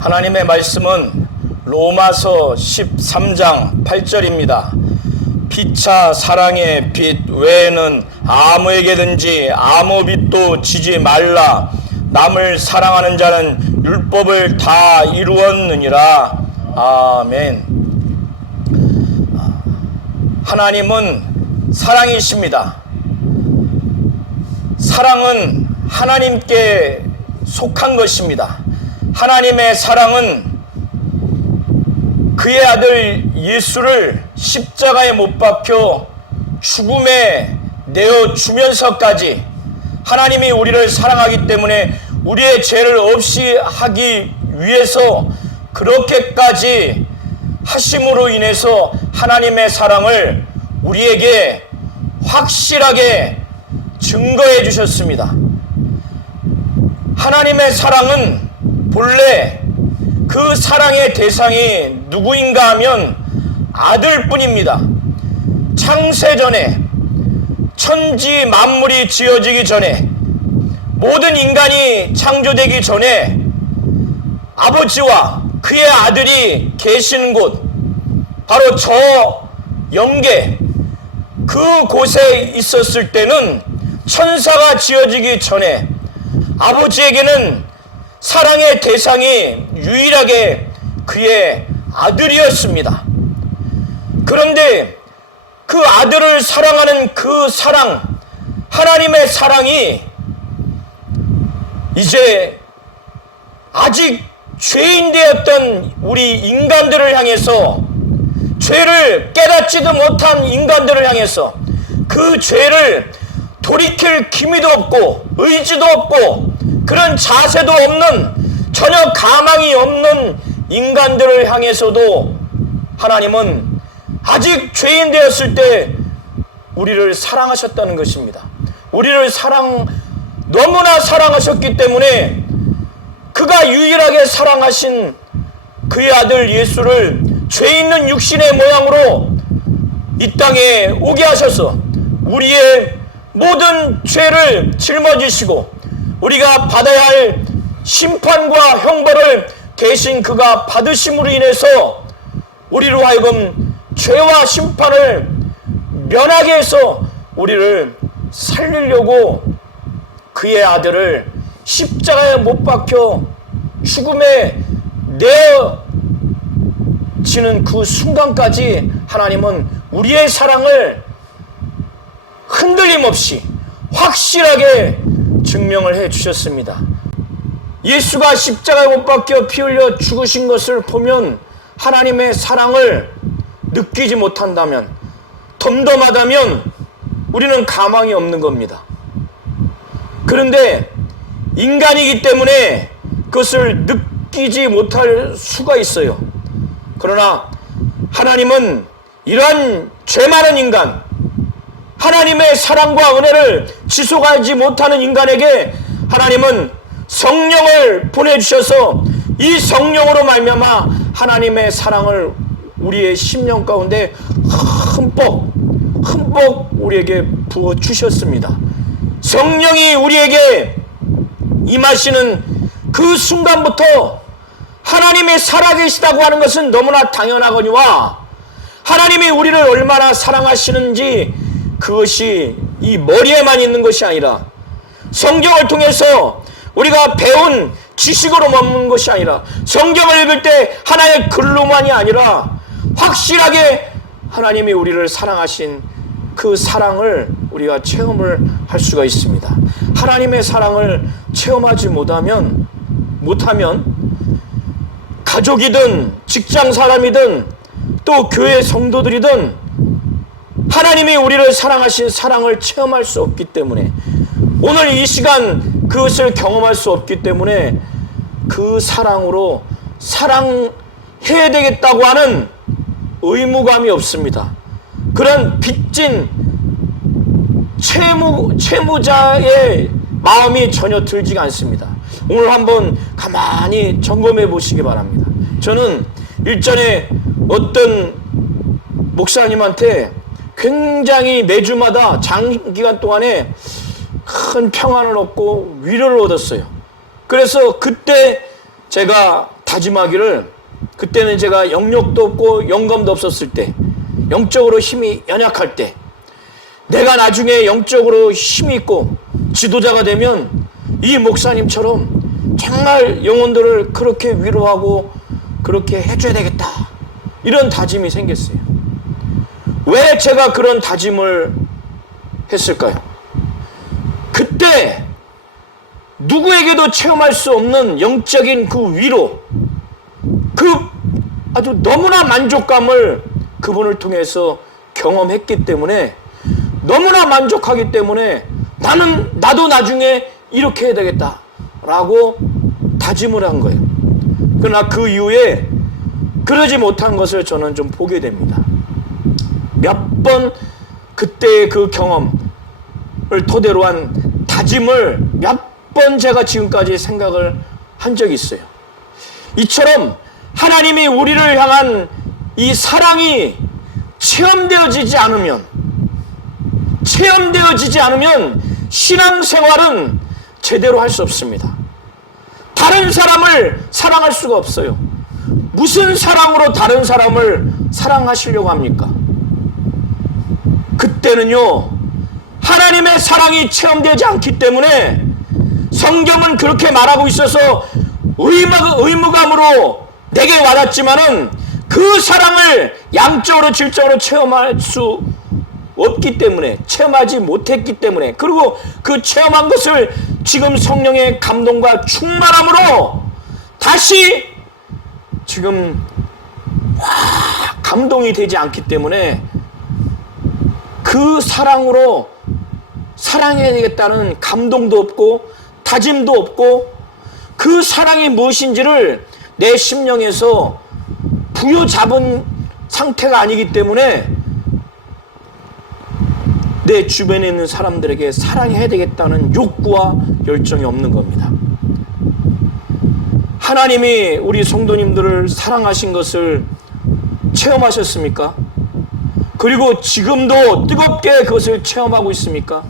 하나님의 말씀은 로마서 13장 8절입니다. 피차 사랑의 빛 외에는 아무에게든지 아무 빛도 지지 말라. 남을 사랑하는 자는 율법을 다 이루었느니라. 아멘. 하나님은 사랑이십니다. 사랑은 하나님께 속한 것입니다. 하나님의 사랑은 그의 아들 예수를 십자가에 못 박혀 죽음에 내어 주면서까지 하나님이 우리를 사랑하기 때문에 우리의 죄를 없이 하기 위해서 그렇게까지 하심으로 인해서 하나님의 사랑을 우리에게 확실하게 증거해 주셨습니다. 하나님의 사랑은 본래 그 사랑의 대상이 누구인가 하면 아들뿐입니다. 창세전에 천지 만물이 지어지기 전에 모든 인간이 창조되기 전에 아버지와 그의 아들이 계시는 곳 바로 저 영계 그곳에 있었을 때는 천사가 지어지기 전에 아버지에게는 사랑의 대상이 유일하게 그의 아들이었습니다. 그런데 그 아들을 사랑하는 그 사랑, 하나님의 사랑이 이제 아직 죄인 되었던 우리 인간들을 향해서, 죄를 깨닫지도 못한 인간들을 향해서 그 죄를 돌이킬 기미도 없고 의지도 없고 그런 자세도 없는, 전혀 가망이 없는 인간들을 향해서도 하나님은 아직 죄인 되었을 때 우리를 사랑하셨다는 것입니다. 우리를 너무나 사랑하셨기 때문에 그가 유일하게 사랑하신 그의 아들 예수를 죄 있는 육신의 모양으로 이 땅에 오게 하셔서 우리의 모든 죄를 짊어지시고 우리가 받아야 할 심판과 형벌을 대신 그가 받으심으로 인해서 우리로 하여금 죄와 심판을 면하게 해서 우리를 살리려고 그의 아들을 십자가에 못 박혀 죽음에 내어지는 그 순간까지 하나님은 우리의 사랑을 흔들림 없이 확실하게 증명을 해 주셨습니다. 예수가 십자가에 못 박혀 피 흘려 죽으신 것을 보면 하나님의 사랑을 느끼지 못한다면, 덤덤하다면 우리는 가망이 없는 겁니다. 그런데 인간이기 때문에 그것을 느끼지 못할 수가 있어요. 그러나 하나님은 이러한 죄 많은 인간, 하나님의 사랑과 은혜를 지속하지 못하는 인간에게 하나님은 성령을 보내주셔서 이 성령으로 말미암아 하나님의 사랑을 우리의 심령 가운데 흠뻑 우리에게 부어주셨습니다. 성령이 우리에게 임하시는 그 순간부터 하나님의 살아계시다고 하는 것은 너무나 당연하거니와 하나님이 우리를 얼마나 사랑하시는지 그것이 이 머리에만 있는 것이 아니라 성경을 통해서 우리가 배운 지식으로 머무는 것이 아니라 성경을 읽을 때 하나의 글로만이 아니라 확실하게 하나님이 우리를 사랑하신 그 사랑을 우리가 체험을 할 수가 있습니다. 하나님의 사랑을 체험하지 못하면 가족이든 직장 사람이든 또 교회 성도들이든 하나님이 우리를 사랑하신 사랑을 체험할 수 없기 때문에, 오늘 이 시간 그것을 경험할 수 없기 때문에 그 사랑으로 사랑해야 되겠다고 하는 의무감이 없습니다. 그런 빚진 채무자의 마음이 전혀 들지가 않습니다. 오늘 한번 가만히 점검해 보시기 바랍니다. 저는 일전에 어떤 목사님한테 굉장히 매주마다 장기간 동안에 큰 평안을 얻고 위로를 얻었어요. 그래서 그때 제가 다짐하기를, 그때는 제가 영력도 없고 영감도 없었을 때, 영적으로 힘이 연약할 때, 내가 나중에 영적으로 힘이 있고 지도자가 되면 이 목사님처럼 정말 영혼들을 그렇게 위로하고 그렇게 해줘야 되겠다, 이런 다짐이 생겼어요. 왜 제가 그런 다짐을 했을까요? 그때 누구에게도 체험할 수 없는 영적인 그 위로, 그 아주 너무나 만족감을 그분을 통해서 경험했기 때문에, 너무나 만족하기 때문에 나도 나중에 이렇게 해야 되겠다라고 다짐을 한 거예요. 그러나 그 이후에 그러지 못한 것을 저는 좀 보게 됩니다. 몇 번 그때의 그 경험을 토대로 한 다짐을 몇 번 제가 지금까지 생각을 한 적이 있어요. 이처럼 하나님이 우리를 향한 이 사랑이 체험되어지지 않으면 신앙생활은 제대로 할 수 없습니다. 다른 사람을 사랑할 수가 없어요. 무슨 사랑으로 다른 사람을 사랑하시려고 합니까? 그때는요, 하나님의 사랑이 체험되지 않기 때문에, 성경은 그렇게 말하고 있어서 의무감으로 내게 와닿지만은 그 사랑을 양적으로 질적으로 체험할 수 없기 때문에, 체험하지 못했기 때문에, 그리고 그 체험한 것을 지금 성령의 감동과 충만함으로 다시 지금 감동이 되지 않기 때문에, 그 사랑으로 사랑해야 되겠다는 감동도 없고 다짐도 없고, 그 사랑이 무엇인지를 내 심령에서 부여잡은 상태가 아니기 때문에 내 주변에 있는 사람들에게 사랑해야 되겠다는 욕구와 열정이 없는 겁니다. 하나님이 우리 성도님들을 사랑하신 것을 체험하셨습니까? 그리고 지금도 뜨겁게 그것을 체험하고 있습니까?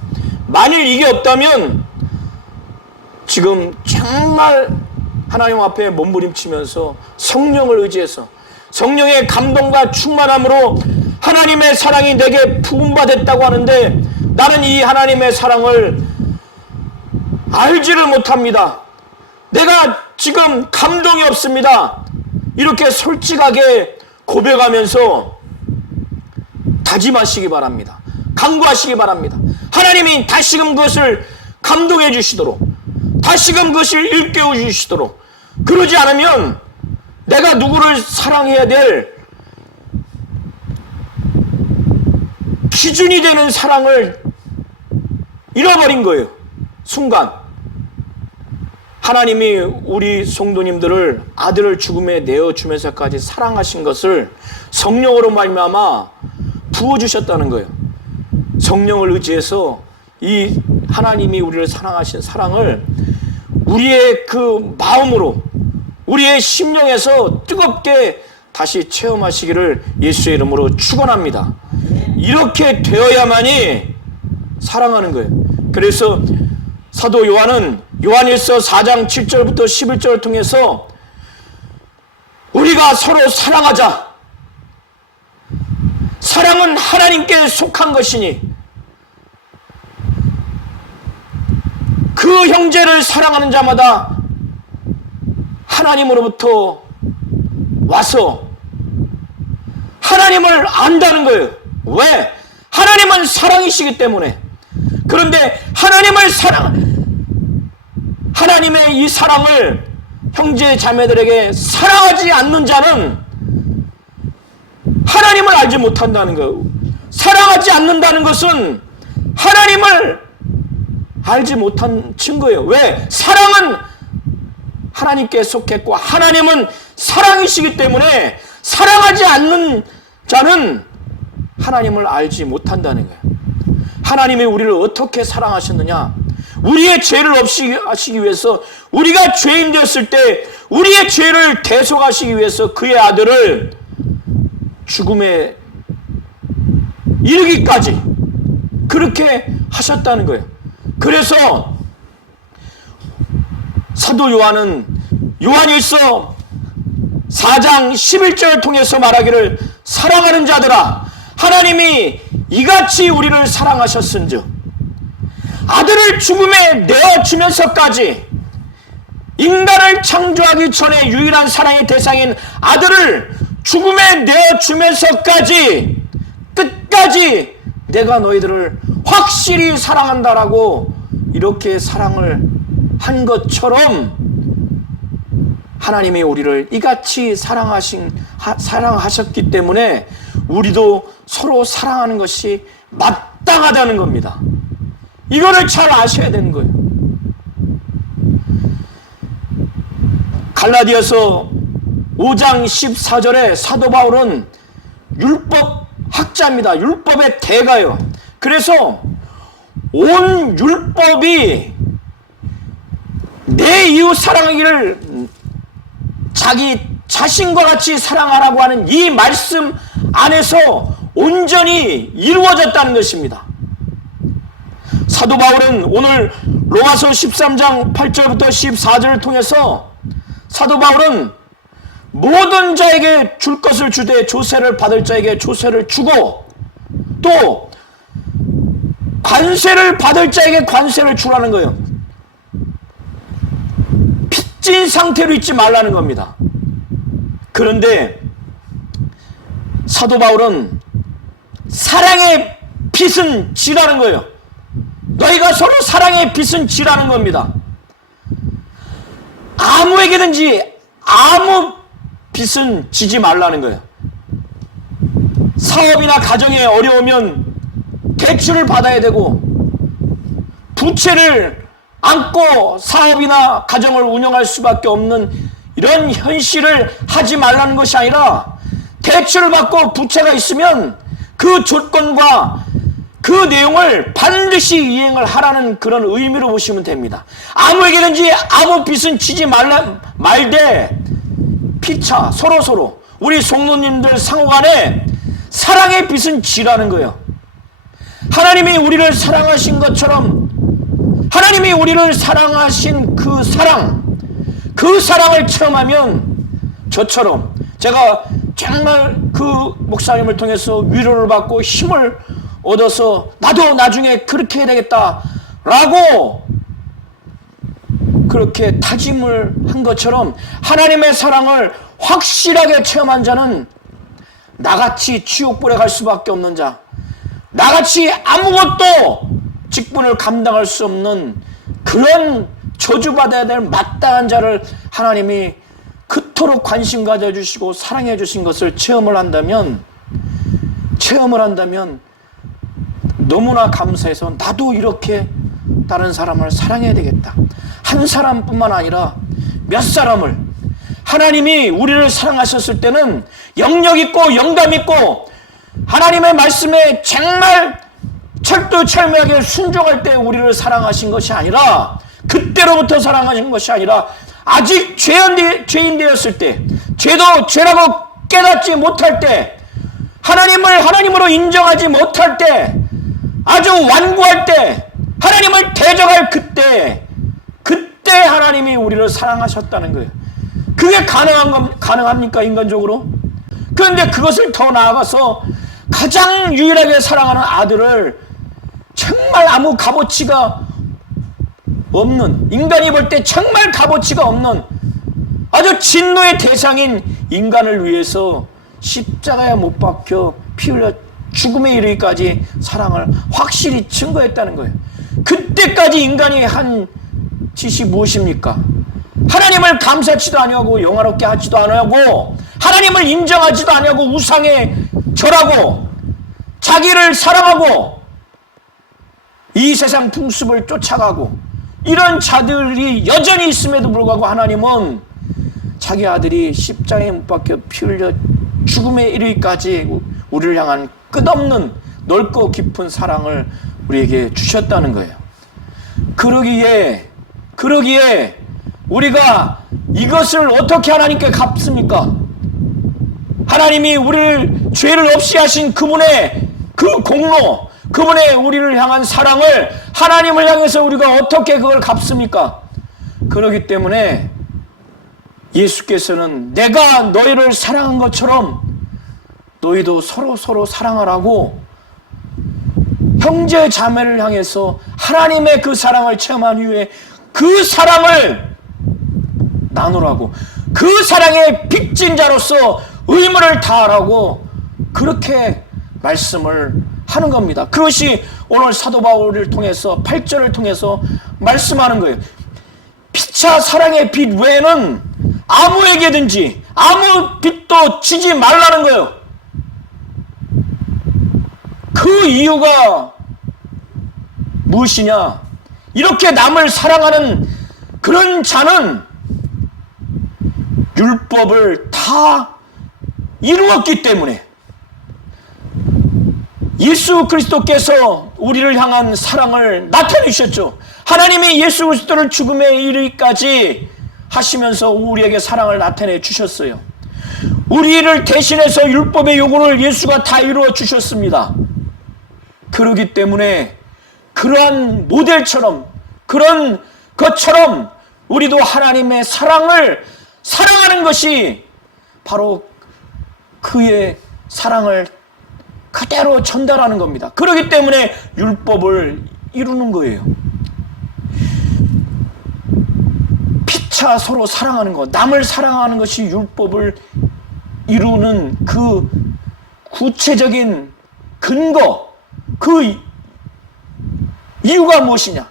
만일 이게 없다면 지금 정말 하나님 앞에 몸부림치면서 성령을 의지해서 성령의 감동과 충만함으로 하나님의 사랑이 내게 부음받았다고 하는데, 나는 이 하나님의 사랑을 알지를 못합니다. 내가 지금 감동이 없습니다. 이렇게 솔직하게 고백하면서 다짐하시기 바랍니다. 간구하시기 바랍니다. 하나님이 다시금 그것을 감동해 주시도록, 다시금 그것을 일깨워 주시도록. 그러지 않으면 내가 누구를 사랑해야 될 기준이 되는 사랑을 잃어버린 거예요. 순간 하나님이 우리 성도님들을 아들을 죽음에 내어주면서까지 사랑하신 것을 성령으로 말미암아 부어주셨다는 거예요. 성령을 의지해서 이 하나님이 우리를 사랑하신 사랑을 우리의 그 마음으로, 우리의 심령에서 뜨겁게 다시 체험하시기를 예수의 이름으로 축원합니다. 이렇게 되어야만이 사랑하는 거예요. 그래서 사도 요한은 요한일서 4장 7절부터 11절을 통해서 우리가 서로 사랑하자, 사랑은 하나님께 속한 것이니 그 형제를 사랑하는 자마다 하나님으로부터 와서 하나님을 안다는 거예요. 왜? 하나님은 사랑이시기 때문에. 그런데 하나님의 이 사랑을 형제 자매들에게 사랑하지 않는 자는 하나님을 알지 못한다는 거예요. 사랑하지 않는다는 것은 하나님을 알지 못한 증거예요. 왜? 사랑은 하나님께 속했고 하나님은 사랑이시기 때문에 사랑하지 않는 자는 하나님을 알지 못한다는 거예요. 하나님이 우리를 어떻게 사랑하셨느냐? 우리의 죄를 없이 하시기 위해서, 우리가 죄인 되었을 때 우리의 죄를 대속하시기 위해서 그의 아들을 죽음에 이르기까지 그렇게 하셨다는 거예요. 그래서 사도 요한은 요한일서 4장 11절을 통해서 말하기를 사랑하는 자들아 하나님이 이같이 우리를 사랑하셨은즉 아들을 죽음에 내어주면서까지 인간을 창조하기 전에 유일한 사랑의 대상인 아들을 죽음에 내어주면서까지 끝까지 내가 너희들을 확실히 사랑한다라고 이렇게 사랑을 한 것처럼 하나님이 우리를 이같이 사랑하셨기 때문에 우리도 서로 사랑하는 것이 마땅하다는 겁니다. 이거를 잘 아셔야 되는 거예요. 갈라디아서 5장 14절에 사도 바울은 율법 학자입니다. 율법의 대가요. 그래서 온 율법이 내 이웃 사랑하기를 자기 자신과 같이 사랑하라고 하는 이 말씀 안에서 온전히 이루어졌다는 것입니다. 사도 바울은 오늘 로마서 13장 8절부터 14절을 통해서 사도 바울은 모든 자에게 줄 것을 주되 조세를 받을 자에게 조세를 주고 또 관세를 받을 자에게 관세를 주라는 거예요. 빚진 상태로 있지 말라는 겁니다. 그런데 사도 바울은 사랑의 빚은 지라는 거예요. 너희가 서로 사랑의 빚은 지라는 겁니다. 아무에게든지 아무 빚은 지지 말라는 거예요. 사업이나 가정에 어려우면 대출을 받아야 되고 부채를 안고 사업이나 가정을 운영할 수밖에 없는 이런 현실을 하지 말라는 것이 아니라 대출을 받고 부채가 있으면 그 조건과 그 내용을 반드시 이행을 하라는 그런 의미로 보시면 됩니다. 아무에게든지 아무 빚은 지지 말되 피차 서로 우리 성도님들 상호간에 사랑의 빚은 지라는 거예요. 하나님이 우리를 사랑하신 것처럼 하나님이 우리를 사랑하신 그 사랑을 체험하면 저처럼 제가 정말 그 목사님을 통해서 위로를 받고 힘을 얻어서 나도 나중에 그렇게 해야 되겠다라고 그렇게 다짐을 한 것처럼 하나님의 사랑을 확실하게 체험한 자는 나같이 지옥불에 갈 수밖에 없는 자, 나같이 아무것도 직분을 감당할 수 없는 그런 저주받아야 될 마땅한 자를 하나님이 그토록 관심 가져주시고 사랑해 주신 것을 체험을 한다면 너무나 감사해서 나도 이렇게 다른 사람을 사랑해야 되겠다. 한 사람뿐만 아니라 몇 사람을 하나님이 우리를 사랑하셨을 때는 영역 있고 영감 있고 하나님의 말씀에 정말 철두철미하게 순종할 때 우리를 사랑하신 것이 아니라 그때로부터 사랑하신 것이 아니라 아직 죄인 되었을 때 죄도 죄라고 깨닫지 못할 때 하나님을 하나님으로 인정하지 못할 때 아주 완고할 때 하나님을 대적할 그때 하나님이 우리를 사랑하셨다는 거예요. 그게 가능합니까 인간적으로? 그런데 그것을 더 나아가서 가장 유일하게 사랑하는 아들을 정말 아무 값어치가 없는, 인간이 볼 때 정말 값어치가 없는 아주 진노의 대상인 인간을 위해서 십자가에 못 박혀 피 흘려 죽음에 이르기까지 사랑을 확실히 증거했다는 거예요. 그때까지 인간이 한 짓이 무엇입니까? 하나님을 감사치도 아니하고 영화롭게 하지도 아니하고 하나님을 인정하지도 아니하고 우상에 절하고 자기를 사랑하고 이 세상 풍습을 쫓아가고 이런 자들이 여전히 있음에도 불구하고 하나님은 자기 아들이 십자가에 못 박혀 피 흘려 죽음에 이르기까지 우리를 향한 끝없는 넓고 깊은 사랑을 우리에게 주셨다는 거예요. 그러기에 우리가 이것을 어떻게 하나님께 갚습니까? 하나님이 우리를 죄를 없이 하신 그분의 그 공로, 그분의 우리를 향한 사랑을 하나님을 향해서 우리가 어떻게 그걸 갚습니까? 그렇기 때문에 예수께서는 내가 너희를 사랑한 것처럼 너희도 서로 사랑하라고 형제 자매를 향해서 하나님의 그 사랑을 체험한 이후에 그 사랑을 나누라고, 그 사랑의 빚진 자로서 의무를 다하라고 그렇게 말씀을 하는 겁니다. 그것이 오늘 사도 바울을 통해서 8절을 통해서 말씀하는 거예요. 피차 사랑의 빚 외에는 아무에게든지 아무 빚도 지지 말라는 거예요. 그 이유가 무엇이냐? 이렇게 남을 사랑하는 그런 자는 율법을 다 이루었기 때문에, 예수 그리스도께서 우리를 향한 사랑을 나타내셨죠. 하나님이 예수 그리스도를 죽음에 이르기까지 하시면서 우리에게 사랑을 나타내 주셨어요. 우리를 대신해서 율법의 요구를 예수가 다 이루어 주셨습니다. 그러기 때문에 그러한 모델처럼, 그런 것처럼 우리도 하나님의 사랑을 사랑하는 것이 바로 그의 사랑을 그대로 전달하는 겁니다. 그렇기 때문에 율법을 이루는 거예요. 피차 서로 사랑하는 것, 남을 사랑하는 것이 율법을 이루는 그 구체적인 근거, 그 이유가 무엇이냐?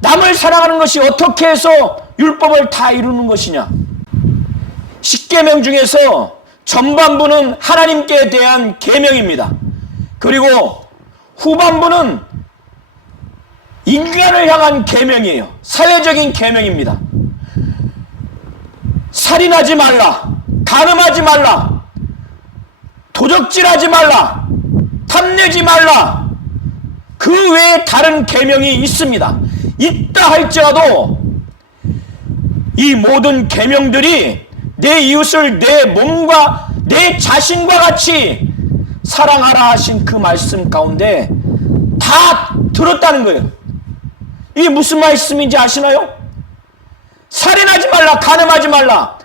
남을 사랑하는 것이 어떻게 해서 율법을 다 이루는 것이냐? 십계명 중에서 전반부는 하나님께 대한 계명입니다. 그리고 후반부는 인간을 향한 계명이에요. 사회적인 계명입니다. 살인하지 말라, 간음하지 말라, 도적질하지 말라, 탐내지 말라. 그 외에 다른 계명이 있습니다. 있다 할지라도 이 모든 계명들이 내 이웃을 내 몸과 내 자신과 같이 사랑하라 하신 그 말씀 가운데 다 들었다는 거예요. 이게 무슨 말씀인지 아시나요? 살인하지 말라, 간음하지 말라,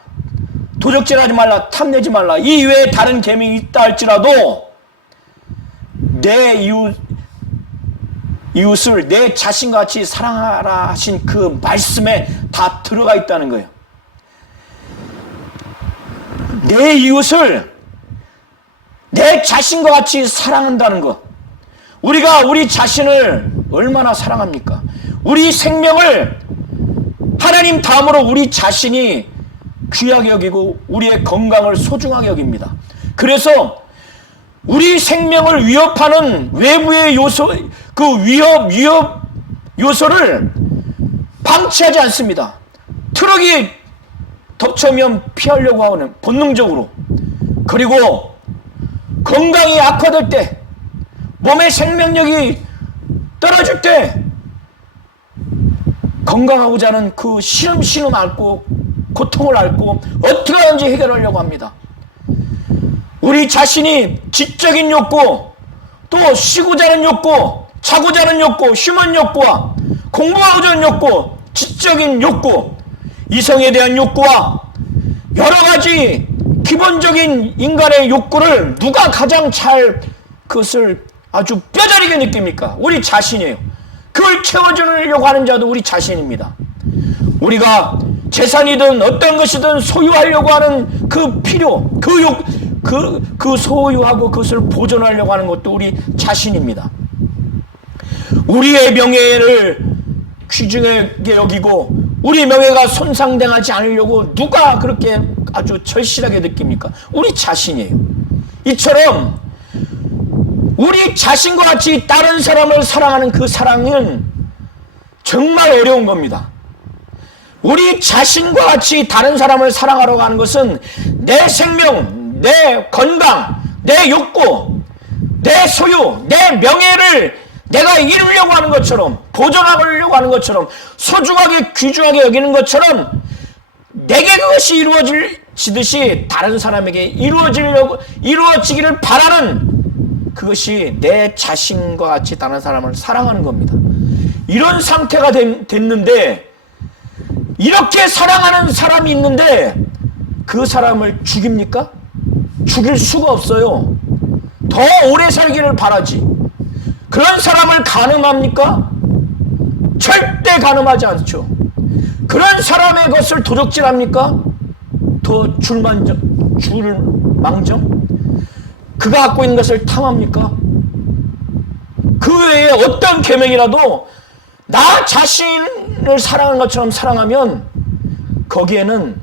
도적질하지 말라, 탐내지 말라. 이 외에 다른 계명이 있다 할지라도 내 이웃을 내 자신과 같이 사랑하라 하신 그 말씀에 다 들어가 있다는 거예요. 내 이웃을 내 자신과 같이 사랑한다는 것. 우리가 우리 자신을 얼마나 사랑합니까? 우리 생명을 하나님 다음으로 우리 자신이 귀하게 여기고 우리의 건강을 소중하게 여깁니다. 그래서 우리 생명을 위협하는 외부의 요소, 그 위협 요소를 방치하지 않습니다. 트럭이 덮쳐오면 피하려고 하는 본능적으로. 그리고 건강이 악화될 때, 몸의 생명력이 떨어질 때 건강하고자 하는 그 신음 앓고 고통을 앓고 어떻게 하든지 해결하려고 합니다. 우리 자신이 지적인 욕구, 또 쉬고자 하는 욕구, 자고자 하는 욕구, 휴먼 욕구와 공부하고자 하는 욕구, 지적인 욕구, 이성에 대한 욕구와 여러 가지 기본적인 인간의 욕구를 누가 가장 잘 그것을 아주 뼈저리게 느낍니까? 우리 자신이에요. 그걸 채워주려고 하는 자도 우리 자신입니다. 우리가 재산이든 어떤 것이든 소유하려고 하는 그 필요, 그 소유하고 그것을 보존하려고 하는 것도 우리 자신입니다. 우리의 명예를 귀중하게 여기고 우리 명예가 손상당하지 않으려고 누가 그렇게 아주 절실하게 느낍니까? 우리 자신이에요. 이처럼 우리 자신과 같이 다른 사람을 사랑하는 그 사랑은 정말 어려운 겁니다. 우리 자신과 같이 다른 사람을 사랑하려고 하는 것은 내 생명, 내 건강, 내 욕구, 내 소유, 내 명예를 내가 이루려고 하는 것처럼, 보존하려고 하는 것처럼, 소중하게 귀중하게 여기는 것처럼 내게 그것이 이루어지듯이 다른 사람에게 이루어지기를 바라는, 그것이 내 자신과 같이 다른 사람을 사랑하는 겁니다. 이런 상태가 됐는데 이렇게 사랑하는 사람이 있는데 그 사람을 죽입니까? 죽일 수가 없어요. 더 오래 살기를 바라지. 그런 사람을 간음합니까? 절대 간음하지 않죠. 그런 사람의 것을 도적질합니까? 더 줄망정? 그가 갖고 있는 것을 탐합니까? 그 외에 어떤 계명이라도 나 자신을 사랑하는 것처럼 사랑하면 거기에는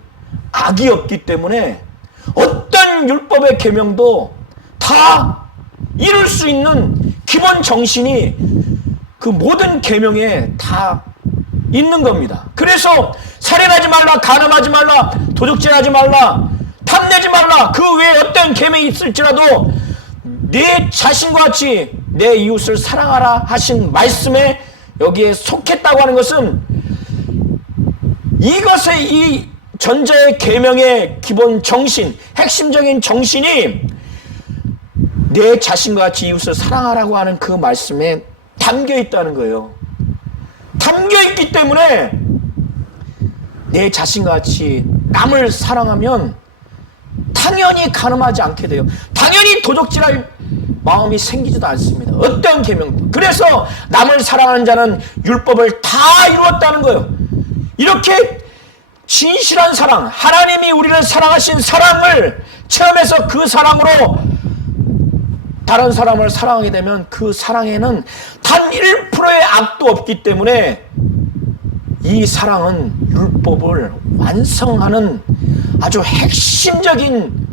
악이 없기 때문에 어떤 율법의 계명도 다 이룰 수 있는 기본 정신이 그 모든 계명에 다 있는 겁니다. 그래서 살인하지 말라, 간음하지 말라, 도둑질하지 말라, 탐내지 말라, 그 외에 어떤 계명이 있을지라도 내 자신과 같이 내 이웃을 사랑하라 하신 말씀에 여기에 속했다고 하는 것은 이것의 이 전자의 계명의 기본 정신, 핵심적인 정신이 내 자신과 같이 이웃을 사랑하라고 하는 그 말씀에 담겨 있다는 거예요. 담겨 있기 때문에 내 자신과 같이 남을 사랑하면 당연히 간음하지 않게 돼요. 당연히 도적질할 마음이 생기지도 않습니다. 어떤 계명도. 그래서 남을 사랑하는 자는 율법을 다 이루었다는 거예요. 이렇게 진실한 사랑, 하나님이 우리를 사랑하신 사랑을 체험해서 그 사랑으로 다른 사람을 사랑하게 되면 그 사랑에는 단 1%의 악도 없기 때문에 이 사랑은 율법을 완성하는 아주 핵심적인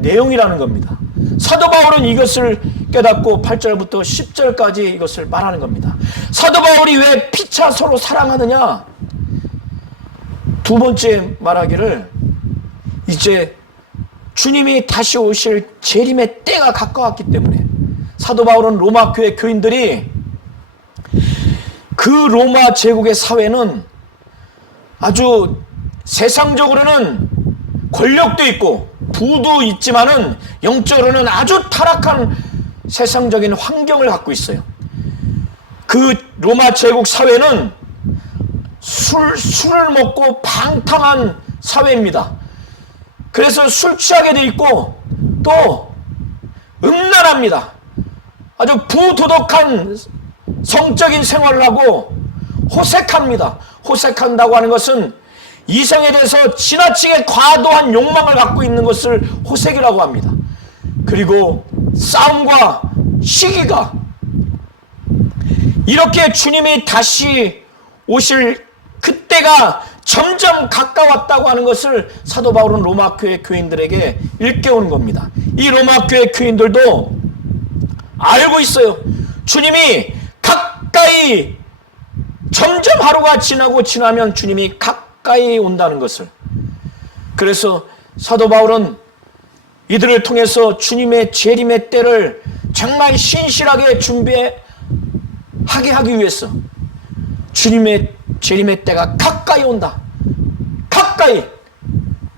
내용이라는 겁니다. 사도 바울은 이것을 깨닫고 8절부터 10절까지 이것을 말하는 겁니다. 사도 바울이 왜 피차 서로 사랑하느냐? 두 번째 말하기를 이제 주님이 다시 오실 재림의 때가 가까웠기 때문에 사도 바울은 로마 교회 교인들이 그 로마 제국의 사회는 아주 세상적으로는 권력도 있고 부도 있지만은 영적으로는 아주 타락한 세상적인 환경을 갖고 있어요. 그 로마 제국 사회는 술을 먹고 방탕한 사회입니다. 그래서 술 취하게 돼 있고 또 음란합니다. 아주 부도덕한 성적인 생활을 하고 호색합니다. 호색한다고 하는 것은 이성에 대해서 지나치게 과도한 욕망을 갖고 있는 것을 호색이라고 합니다. 그리고 싸움과 시기가 이렇게 주님이 다시 오실 그때가 점점 가까웠다고 하는 것을 사도 바울은 로마 교회 교인들에게 일깨우는 겁니다. 이 로마 교회 교인들도 알고 있어요. 주님이 가까이 점점 하루가 지나면 주님이 가까이 온다는 것을. 그래서 사도 바울은 이들을 통해서 주님의 재림의 때를 정말 신실하게 준비하게 하기 위해서 주님의 재림의 때가 가까이 온다. 가까이.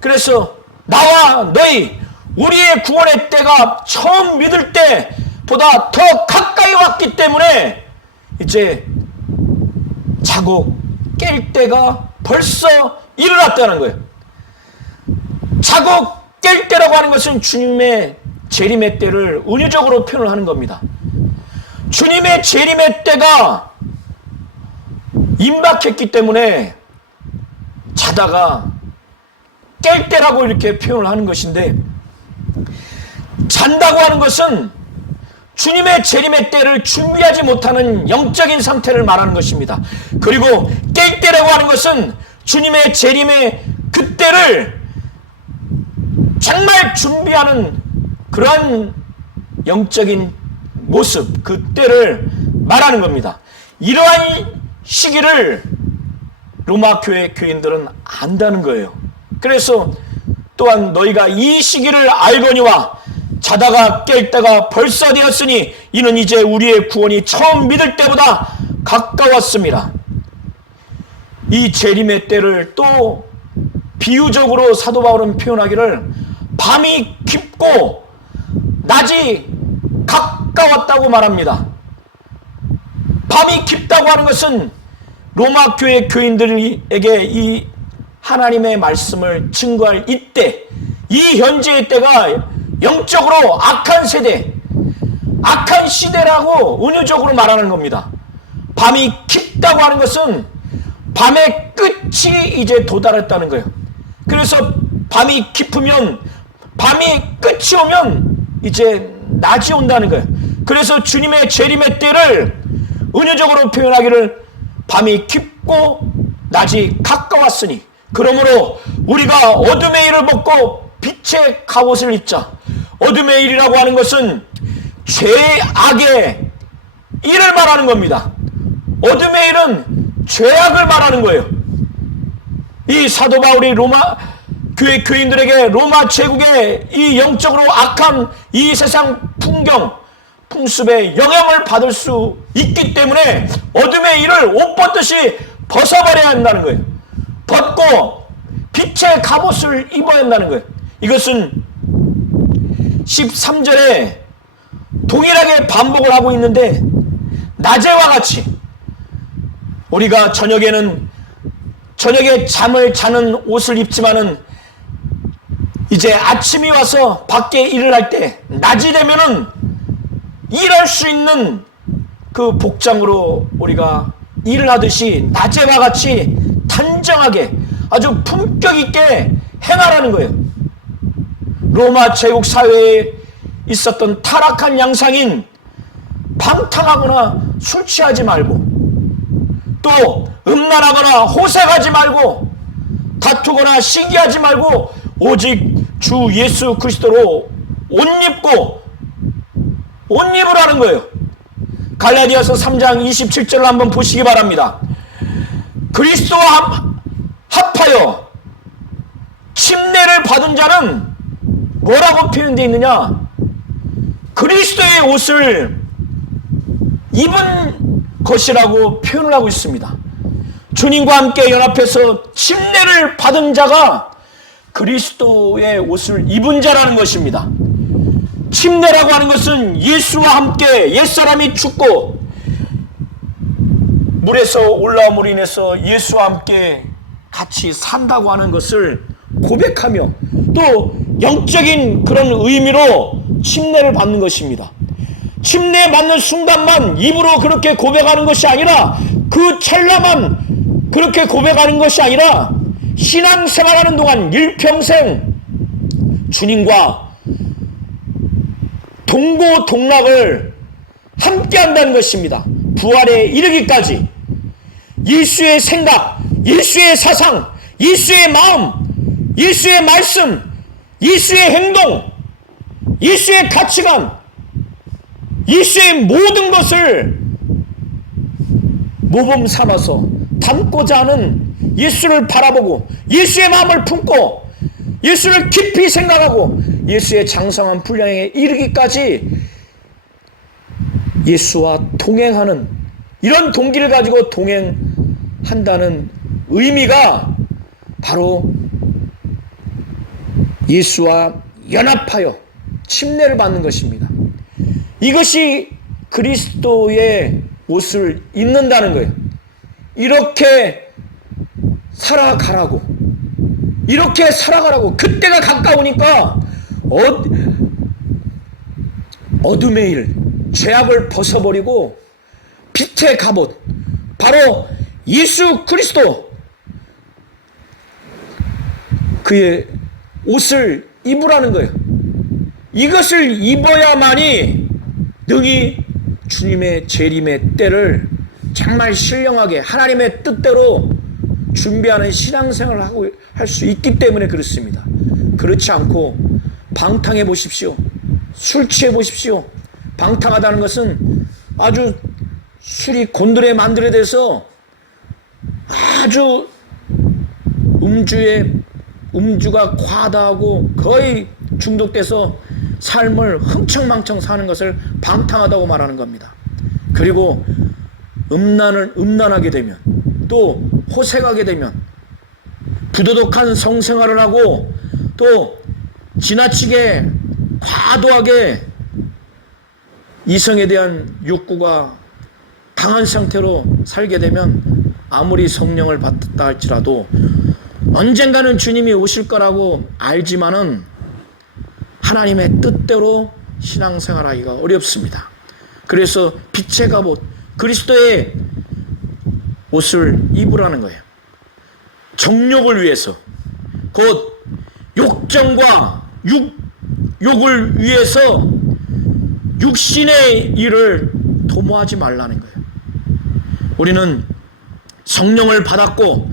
그래서 나와 너희 우리의 구원의 때가 처음 믿을 때보다 더 가까이 왔기 때문에 이제 자고 깰 때가 벌써 일어났다는 거예요. 자고 깰 때라고 하는 것은 주님의 재림의 때를 은유적으로 표현을 하는 겁니다. 주님의 재림의 때가 임박했기 때문에 자다가 깰 때라고 이렇게 표현을 하는 것인데, 잔다고 하는 것은 주님의 재림의 때를 준비하지 못하는 영적인 상태를 말하는 것입니다. 그리고 깰 때라고 하는 것은 주님의 재림의 그때를 정말 준비하는 그러한 영적인 모습, 그때를 말하는 겁니다. 이러한 시기를 로마 교회 교인들은 안다는 거예요. 그래서 또한 너희가 이 시기를 알거니와 자다가 깰 때가 벌써 되었으니 이는 이제 우리의 구원이 처음 믿을 때보다 가까웠습니다. 이 재림의 때를 또 비유적으로 사도 바울은 표현하기를 밤이 깊고 낮이 가까웠다고 말합니다. 밤이 깊다고 하는 것은 로마 교회 교인들에게 이 하나님의 말씀을 증거할 이때, 이 현재의 때가 영적으로 악한 세대, 악한 시대라고 은유적으로 말하는 겁니다. 밤이 깊다고 하는 것은 밤의 끝이 이제 도달했다는 거예요. 그래서 밤이 깊으면, 밤이 끝이 오면 이제 낮이 온다는 거예요. 그래서 주님의 재림의 때를 은유적으로 표현하기를 밤이 깊고 낮이 가까웠으니, 그러므로 우리가 어둠의 일을 벗고 빛의 갑옷을 입자. 어둠의 일이라고 하는 것은 죄악의 일을 말하는 겁니다. 어둠의 일은 죄악을 말하는 거예요. 이 사도 바울이 로마 교회 교인들에게 로마 제국의 이 영적으로 악한 이 세상 풍경, 풍습에 영향을 받을 수 있기 때문에 어둠의 일을 옷 벗듯이 벗어버려야 한다는 거예요. 벗고 빛의 갑옷을 입어야 한다는 거예요. 이것은 13절에 동일하게 반복을 하고 있는데, 낮에와 같이 우리가 저녁에 잠을 자는 옷을 입지만은 이제 아침이 와서 밖에 일을 할 때, 낮이 되면은 일할 수 있는 그 복장으로 우리가 일을 하듯이 낮에와 같이 단정하게 아주 품격 있게 행하라는 거예요. 로마 제국 사회에 있었던 타락한 양상인 방탕하거나 술 취하지 말고, 또 음란하거나 호색하지 말고, 다투거나 시기하지 말고, 오직 주 예수 그리스도로 옷 입으라는 거예요. 갈라디아서 3장 27절을 한번 보시기 바랍니다. 그리스도와 합하여 침례를 받은 자는 뭐라고 표현되어 있느냐? 그리스도의 옷을 입은 것이라고 표현을 하고 있습니다. 주님과 함께 연합해서 침례를 받은 자가 그리스도의 옷을 입은 자라는 것입니다. 침례라고 하는 것은 예수와 함께 옛사람이 죽고 물에서 올라옴으로 인해서 예수와 함께 같이 산다고 하는 것을 고백하며, 또 영적인 그런 의미로 침례를 받는 것입니다. 침례 받는 순간만 입으로 그렇게 고백하는 것이 아니라, 그 찰나만 그렇게 고백하는 것이 아니라, 신앙생활하는 동안 일평생 주님과 동고동락을 함께 한다는 것입니다. 부활에 이르기까지 예수의 생각, 예수의 사상, 예수의 마음, 예수의 말씀, 예수의 행동, 예수의 가치관, 예수의 모든 것을 모범 삼아서 닮고자 하는, 예수를 바라보고 예수의 마음을 품고 예수를 깊이 생각하고 예수의 장성한 분량에 이르기까지 예수와 동행하는, 이런 동기를 가지고 동행한다는 의미가 바로 예수와 연합하여 침례를 받는 것입니다. 이것이 그리스도의 옷을 입는다는 거예요. 이렇게 살아가라고, 이렇게 살아가라고. 그때가 가까우니까 어둠의 일, 죄악을 벗어버리고 빛의 갑옷, 바로 예수 그리스도, 그의 옷을 입으라는 거예요. 이것을 입어야만이 능히 주님의 재림의 때를 정말 신령하게 하나님의 뜻대로 준비하는 신앙생활을 하고 할 수 있기 때문에 그렇습니다. 그렇지 않고 방탕해 보십시오. 술 취해 보십시오. 방탕하다는 것은 아주 술이 곤드레 만들어 돼서 아주 음주가 과다하고 거의 중독돼서 삶을 흥청망청 사는 것을 방탕하다고 말하는 겁니다. 그리고 음란하게 되면, 또 호색하게 되면, 부도덕한 성생활을 하고, 또 지나치게 과도하게 이성에 대한 욕구가 강한 상태로 살게 되면 아무리 성령을 받았다 할지라도 언젠가는 주님이 오실 거라고 알지만은 하나님의 뜻대로 신앙생활하기가 어렵습니다. 그래서 빛의 갑옷 그리스도의 옷을 입으라는 거예요. 정욕을 위해서, 곧 욕정과 욕을 위해서 육신의 일을 도모하지 말라는 거예요. 우리는 성령을 받았고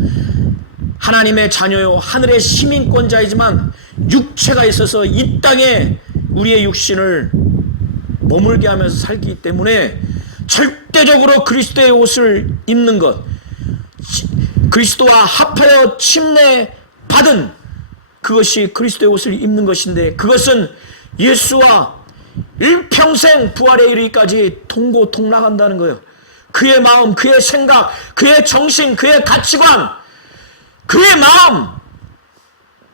하나님의 자녀요 하늘의 시민권자이지만 육체가 있어서 이 땅에 우리의 육신을 머물게 하면서 살기 때문에 절대적으로 그리스도의 옷을 입는 것, 그리스도와 합하여 침례 받은 그것이 그리스도의 옷을 입는 것인데, 그것은 예수와 일평생 부활에 이르기까지 동고동락한다는 거예요. 그의 마음, 그의 생각, 그의 정신, 그의 가치관, 그의 마음,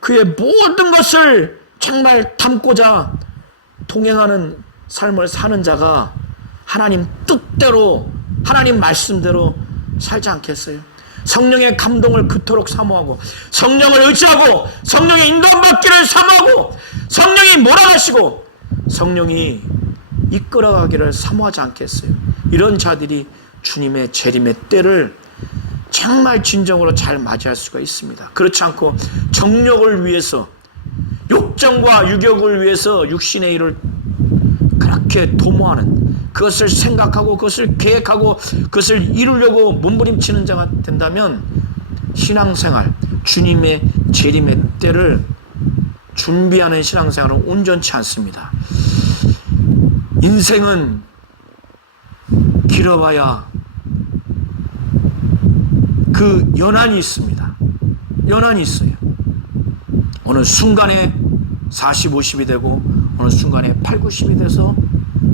그의 모든 것을 정말 담고자 동행하는 삶을 사는 자가 하나님 뜻대로, 하나님 말씀대로 살지 않겠어요? 성령의 감동을 그토록 사모하고, 성령을 의지하고, 성령의 인도받기를 사모하고, 성령이 몰아가시고 성령이 이끌어가기를 사모하지 않겠어요? 이런 자들이 주님의 재림의 때를 정말 진정으로 잘 맞이할 수가 있습니다. 그렇지 않고 정욕을 위해서, 욕정과 유격을 위해서 육신의 일을 그렇게 도모하는, 그것을 생각하고 그것을 계획하고 그것을 이루려고 몸부림치는 자가 된다면 신앙생활, 주님의 재림의 때를 준비하는 신앙생활은 온전치 않습니다. 인생은 길어봐야 그 연한이 있습니다. 연한이 있어요. 어느 순간에 40, 50이 되고 어느 순간에 8, 90이 돼서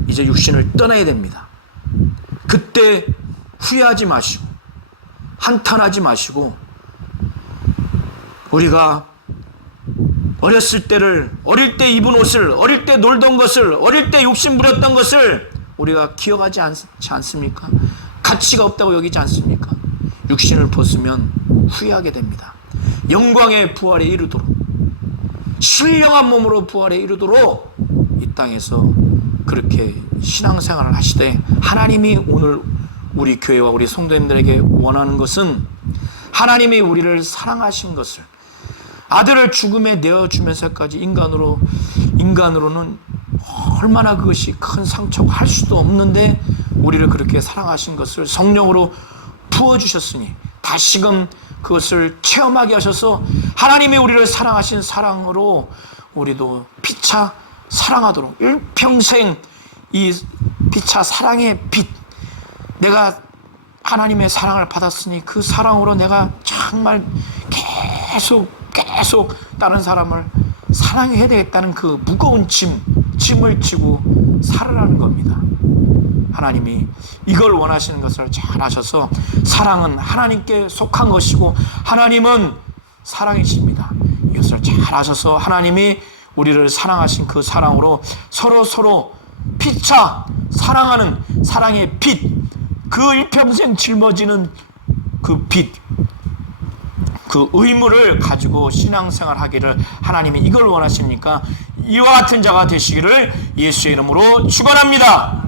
이제 육신을 떠나야 됩니다. 그때 후회하지 마시고 한탄하지 마시고, 우리가 어렸을 때를, 어릴 때 입은 옷을, 어릴 때 놀던 것을, 어릴 때 욕심 부렸던 것을 우리가 기억하지 않습니까? 가치가 없다고 여기지 않습니까? 육신을 벗으면 후회하게 됩니다. 영광의 부활에 이르도록, 신령한 몸으로 부활에 이르도록 이 땅에서 그렇게 신앙생활을 하시되, 하나님이 오늘 우리 교회와 우리 성도님들에게 원하는 것은 하나님이 우리를 사랑하신 것을, 아들을 죽음에 내어주면서까지 인간으로는 얼마나 그것이 큰 상처고 할 수도 없는데 우리를 그렇게 사랑하신 것을 성령으로 부어주셨으니 다시금 그것을 체험하게 하셔서 하나님이 우리를 사랑하신 사랑으로 우리도 피차 사랑하도록, 일평생 이 피차 사랑의 빛, 내가 하나님의 사랑을 받았으니 그 사랑으로 내가 정말 계속 다른 사람을 사랑해야 되겠다는 그 무거운 짐을 지고 살아라는 겁니다. 하나님이 이걸 원하시는 것을 잘 아셔서, 사랑은 하나님께 속한 것이고 하나님은 사랑이십니다. 이것을 잘 아셔서 하나님이 우리를 사랑하신 그 사랑으로 서로 피차 사랑하는 사랑의 빛, 그 일평생 짊어지는 그 빛, 그 의무를 가지고 신앙생활 하기를 하나님이 이걸 원하십니까? 이와 같은 자가 되시기를 예수의 이름으로 축원합니다.